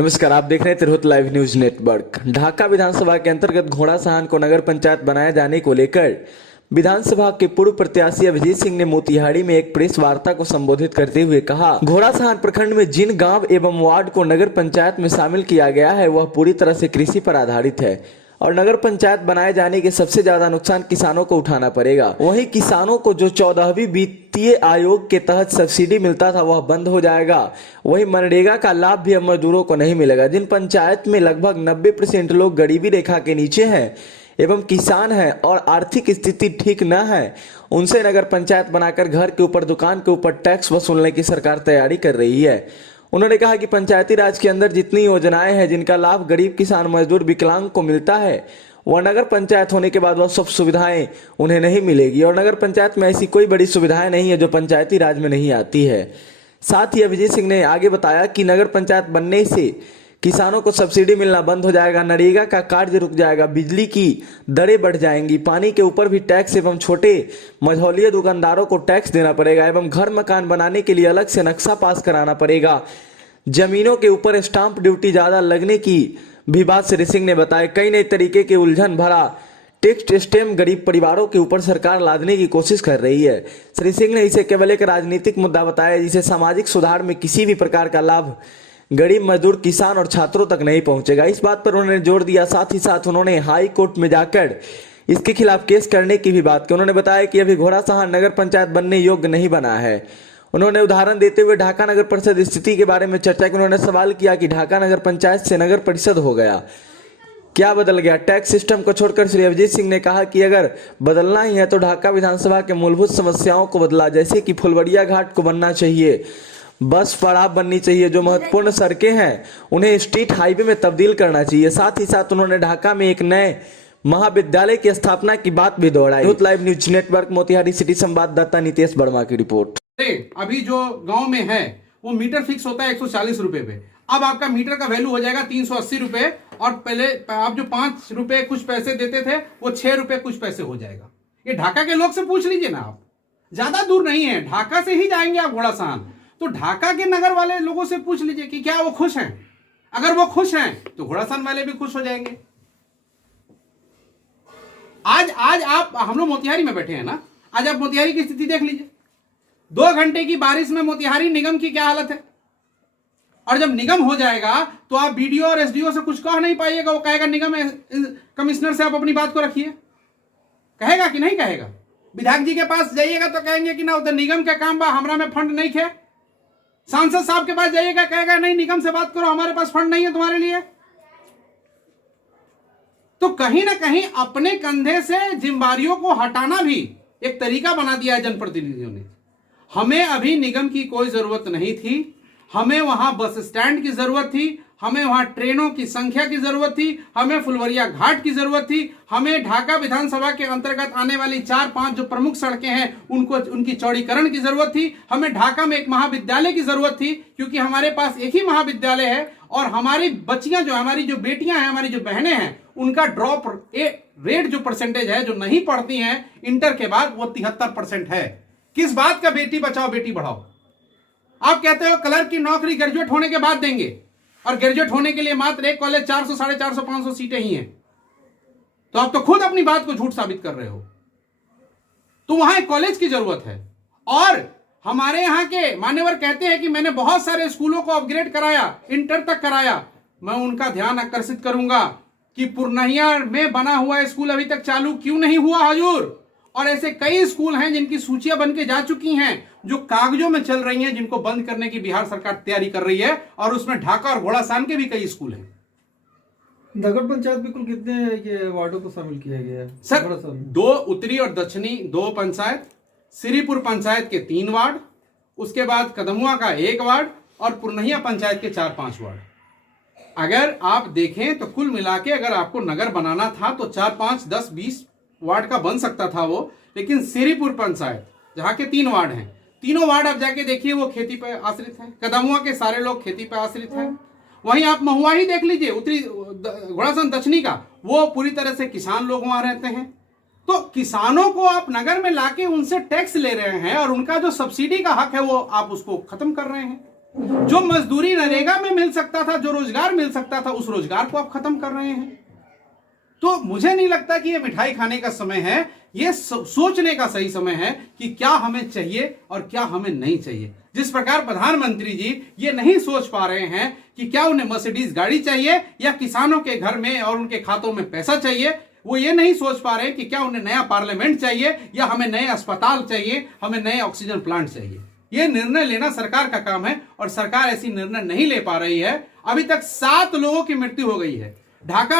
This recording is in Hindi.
नमस्कार, आप देख रहे हैं Tirhut live news network. Dhaka विधानसभा के अंतर्गत घोड़ासहान को नगर पंचायत बनाए जाने को लेकर विधानसभा के पूर्व प्रत्याशी अभिजीत सिंह ने मोतिहारी में एक प्रेस वार्ता को संबोधित करते हुए कहा, घोड़ासहान प्रखंड में जिन गांव एवं वार्ड को नगर पंचायत में शामिल किया गया है वह पूरी तरह से कृषि पर आधारित है और नगर पंचायत बनाए जाने के सबसे ज्यादा नुकसान किसानों को उठाना पड़ेगा। वहीं किसानों को जो 14वीं वित्तीय आयोग के तहत सब्सिडी मिलता था वह बंद हो जाएगा। वहीं मनरेगा का लाभ भी अब मजदूरों को नहीं मिलेगा। जिन पंचायत में लगभग 90% लोग गरीबी रेखा के नीचे हैं एवं किसान हैं और आर्थिक स्थिति ठीक न है, उनसे नगर पंचायत बनाकर घर के ऊपर, दुकान के ऊपर टैक्स वसूलने की सरकार तैयारी कर रही है। उन्होंने कहा कि पंचायती राज के अंदर जितनी योजनाएं हैं जिनका लाभ गरीब, किसान, मजदूर, विकलांग को मिलता है वह नगर पंचायत होने के बाद वह सब सुविधाएं उन्हें नहीं मिलेगी और नगर पंचायत में ऐसी कोई बड़ी सुविधाएं नहीं है जो पंचायती राज में नहीं आती है। साथ ही अभिजीत सिंह ने आगे बताया कि नगर पंचायत बनने से किसानों को सब्सिडी मिलना बंद हो जाएगा, नरेगा का कार्य रुक जाएगा, बिजली की दरें बढ़ जाएंगी, पानी के ऊपर भी टैक्स एवं छोटे मझौलिए दुकानदारों को टैक्स देना पड़ेगा एवं घर मकान बनाने के लिए अलग से नक्शा पास कराना पड़ेगा। जमीनों के ऊपर स्टाम्प ड्यूटी ज्यादा लगने की भी बात श्री सिंह ने बताया। कई नए तरीके के उलझन भरा टैक्स सिस्टम गरीब परिवारों के ऊपर सरकार लादने की कोशिश कर रही है। श्री सिंह ने इसे केवल एक राजनीतिक मुद्दा बताया जिसे सामाजिक सुधार में किसी भी प्रकार का लाभ गरीब, मजदूर, किसान और छात्रों तक नहीं पहुंचेगा। इस बात पर उन्होंने जोर दिया। साथ ही साथ उन्होंने हाई कोर्ट में जाकर इसके खिलाफ केस करने की भी बात की। उन्होंने बताया कि अभी घोड़ासहान नगर पंचायत बनने योग्य नहीं बना है। उन्होंने उदाहरण देते हुए ढाका नगर परिषद स्थिति के बारे में चर्चा की। उन्होंने सवाल किया कि ढाका नगर पंचायत से नगर परिषद हो गया, क्या बदल गया? टैक्स सिस्टम को छोड़कर श्री अभिजीत सिंह ने कहा कि अगर बदलना ही है तो ढाका विधानसभा के मूलभूत समस्याओं को बदला, जैसे कि फुलवरिया घाट को बनना चाहिए, बस पड़ाव बननी चाहिए, जो महत्वपूर्ण सड़कें हैं उन्हें स्ट्रीट हाईवे में तब्दील करना चाहिए। साथ ही साथ उन्होंने ढाका में एक नए महाविद्यालय की स्थापना की बात भी दोहराई। Tirhut live news network Motihari city संवाददाता नितेश वर्मा की रिपोर्ट। अभी जो गांव में है वो मीटर फिक्स होता है 140 रुपए पे। अब आपका मीटर का वैल्यू हो जाएगा 380 रुपए और पहले आप जो 5 रुपए कुछ पैसे देते थे वो 6 रुपए कुछ पैसे हो जाएगा। ये ढाका के लोग से पूछ लीजिए ना, आप ज्यादा दूर नहीं है, ढाका से ही जाएंगे आप घोड़ासहान, तो ढाका के नगर वाले लोगों से पूछ लीजिए कि क्या वो खुश हैं। अगर वो खुश हैं तो घोड़ासहान वाले भी खुश हो जाएंगे। आज आप, हम लोग मोतिहारी में बैठे हैं ना, आज आप मोतिहारी की स्थिति देख लीजिए। 2 घंटे की बारिश में मोतिहारी निगम की क्या हालत है। और जब निगम हो जाएगा तो आप बीडीओ और एसडीओ से कुछ कह नहीं पाइएगा। वो कहेगा निगम कमिश्नर से आप अपनी बात को रखिए, कहेगा कि नहीं कहेगा? विधायक जी के पास जाइएगा तो कहेंगे कि ना उधर निगम के काम बा, हमरा में फंड नहीं थे। सांसद साहब के पास जाइएगा, कहेगा नहीं निगम से बात करो, हमारे पास फंड नहीं है तुम्हारे लिए। तो कहीं ना कहीं अपने कंधे से जिम्मेदारियों को हटाना भी एक तरीका बना दिया है जनप्रतिनिधियों ने। हमें अभी निगम की कोई जरूरत नहीं थी, हमें वहां बस स्टैंड की जरूरत थी, हमें वहां ट्रेनों की संख्या की जरूरत थी, हमें फुलवरिया घाट की जरूरत थी, हमें ढाका विधानसभा के अंतर्गत आने वाली 4-5 जो प्रमुख सड़कें हैं उनकी चौड़ीकरण की जरूरत थी, हमें ढाका में एक महाविद्यालय की जरूरत थी, क्योंकि हमारे पास एक ही महाविद्यालय है और हमारी बच्चियां जो, हमारी जो बेटियां हैं, हमारी जो बहनें हैं, उनका ड्रॉप रेट जो परसेंटेज है, जो नहीं पढ़ती हैं इंटर के बाद, वो 73% है। किस बात का बेटी बचाओ बेटी बढ़ाओ? आप कहते हो क्लर्क की नौकरी ग्रेजुएट होने के बाद देंगे और ग्रेजुएट होने के लिए मात्र एक कॉलेज 400, 450, 500 सीटें ही हैं। तो आप तो खुद अपनी बात को झूठ साबित कर रहे हो। तो वहां एक कॉलेज की जरूरत है। और हमारे यहां के मान्यवर कहते हैं कि मैंने बहुत सारे स्कूलों को अपग्रेड कराया, इंटर तक कराया। मैं उनका ध्यान आकर्षित करूंगा कि पुरनहिया में बना हुआ स्कूल अभी तक चालू क्यों नहीं हुआ हजूर। और ऐसे कई स्कूल हैं जिनकी सूचियां बन के जा चुकी हैं, जो कागजों में चल रही हैं, जिनको बंद करने की बिहार सरकार तैयारी कर रही है। और उसमें ढाका और घोड़ासहान के भी कई स्कूल हैं। नगर पंचायत में कुल कितने ये वार्डों को शामिल किया गया है सर? 2 उत्तरी और दक्षिणी 2 पंचायत, श्रीपुर पंचायत के 3 वार्ड, उसके बाद कदमुआ का 1 वार्ड और पुरनहिया पंचायत के 4-5 वार्ड। अगर आप देखें तो कुल मिला के अगर आपको नगर बनाना था तो 4, 5, 10, 20 वार्ड का बन सकता था वो। लेकिन श्रीपुर पंचायत जहां के 3 वार्ड हैं, तीनों वार्ड आप जाके देखिए वो खेती पे आश्रित है। कदमुआ के सारे लोग खेती पे आश्रित हैं। वहीं आप महुआ ही देख लीजिए, उत्तरी घोड़ासहान दक्षिणी का, वो पूरी तरह से किसान लोग वहां रहते हैं। तो किसानों को आप नगर में लाके उनसे टैक्स ले रहे हैं और उनका जो सब्सिडी का हक है वो आप उसको खत्म कर रहे हैं। जो मजदूरी नरेगा में मिल सकता था, जो रोजगार मिल सकता था, उस रोजगार को आप खत्म कर रहे हैं। तो मुझे नहीं लगता कि ये मिठाई खाने का समय है, ये सोचने का सही समय है कि क्या हमें चाहिए और क्या हमें नहीं चाहिए। जिस प्रकार प्रधानमंत्री जी ये नहीं सोच पा रहे हैं कि क्या उन्हें मर्सिडीज गाड़ी चाहिए या किसानों के घर में और उनके खातों में पैसा चाहिए, वो ये नहीं सोच पा रहे हैं कि क्या उन्हें नया पार्लियामेंट चाहिए या हमें नए अस्पताल चाहिए, हमें नए ऑक्सीजन प्लांट चाहिए। यह निर्णय लेना सरकार का काम है और सरकार ऐसी निर्णय नहीं ले पा रही है। अभी तक 7 लोगों की मृत्यु हो गई है ढाका में।